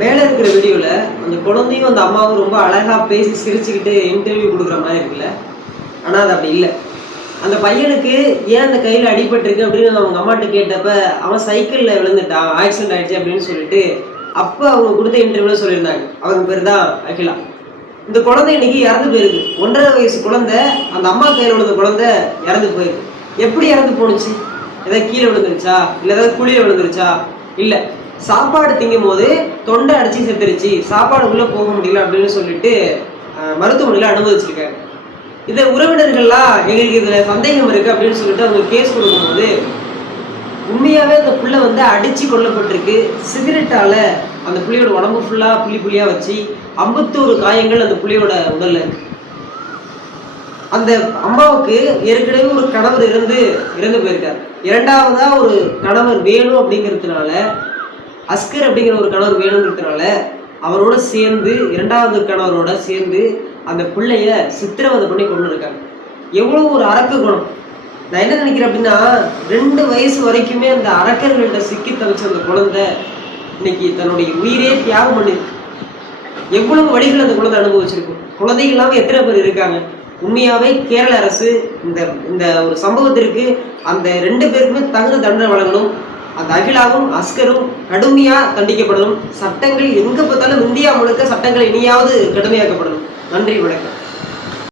மேலே இருக்கிற வீடியோவில் அந்த குழந்தையும் அந்த அம்மாவும் ரொம்ப அழகாக பேசி சிரிச்சுக்கிட்டு இன்டர்வியூ கொடுக்குற மாதிரி இருக்குல்ல. ஆனால் அது அப்படி இல்லை. அந்த பையனுக்கு ஏன் அந்த கையில் அடிபட்டிருக்கு அப்படின்னு அவங்க அம்மாட்ட கேட்டப்ப அவன் சைக்கிளில் விழுந்துட்டான், ஆக்சிடென்ட் ஆயிடுச்சு அப்படின்னு சொல்லிட்டு அப்போ அவங்க கொடுத்த இன்டர்வியூவில் சொல்லியிருந்தாங்க. அவங்க பேர் தான் அகிலா. இந்த குழந்தை இன்னைக்கு இறந்து போயிருக்கு. 1.5 வயசு குழந்தை, அந்த அம்மா கையில் விழுந்த குழந்தை இறந்து போயிருக்கு. எப்படி இறந்து போணுச்சு? ஏதாவது கீழே விழுந்துருச்சா, இல்லை ஏதாவது குழியில் விழுந்துருச்சா? இல்லை, சாப்பாடு திங்கும் போது தொண்டை அடிச்சு செத்துருச்சு, சாப்பாடு உள்ள போக முடியல அப்படின்னு சொல்லிட்டு மருத்துவமனையில் அனுமதிச்சிருக்காங்க. இதை உறவினர்கள்லாம் எங்களுக்கு இதில் சந்தேகம் இருக்கு அப்படின்னு சொல்லிட்டு அவங்க கேஸ் கொடுக்கும்போது உண்மையாகவே அந்த புள்ள வந்து அடித்து கொல்லப்பட்டிருக்கு. சிகரெட்டால் அந்த புள்ளியோட உடம்பு ஃபுல்லாக புள்ளியாக வச்சு 51 காயங்கள் அந்த புள்ளியோட உடல்ல இருக்கு. அந்த அம்மாவுக்கு ஏற்கனவே ஒரு கணவர் இறந்து போயிருக்காரு. இரண்டாவதா ஒரு கணவர் வேணும் அப்படிங்கிறதுனால, அஸ்கர் அப்படிங்கிற ஒரு கணவர் வேணுங்கிறதுனால அவரோட சேர்ந்து, இரண்டாவது கணவரோட சேர்ந்து அந்த பிள்ளைய சித்திரவதை பண்ணி கொண்டு இருக்காங்க. எவ்வளோ ஒரு அரக்க குணம்! நான் என்ன நினைக்கிறேன் அப்படின்னா, 2 வயசு வரைக்குமே அந்த அரக்கர்கள்ட்ட சிக்கி தவிச்ச அந்த குழந்தை இன்னைக்கு தன்னுடைய உயிரே தியாகம் பண்ணிருக்கு. எவ்வளவு வழிகள் அந்த குழந்தை அனுபவிச்சிருக்கும். குழந்தைகள் இல்லாமல் எத்தனை பேர் இருக்காங்க? உண்மையாவே கேரள அரசு இந்த ஒரு சம்பவத்திற்கு அந்த 2 பேருக்குமே தகுந்த தண்டனை வழங்கணும். அந்த அகிலாவும் அஸ்கரும் கடுமையா தண்டிக்கப்படணும். சட்டங்கள் எங்க பார்த்தாலும் இந்தியா முழுக்க சட்டங்கள் இனியாவது கடுமையாக்கப்படணும். நன்றி, வணக்கம்.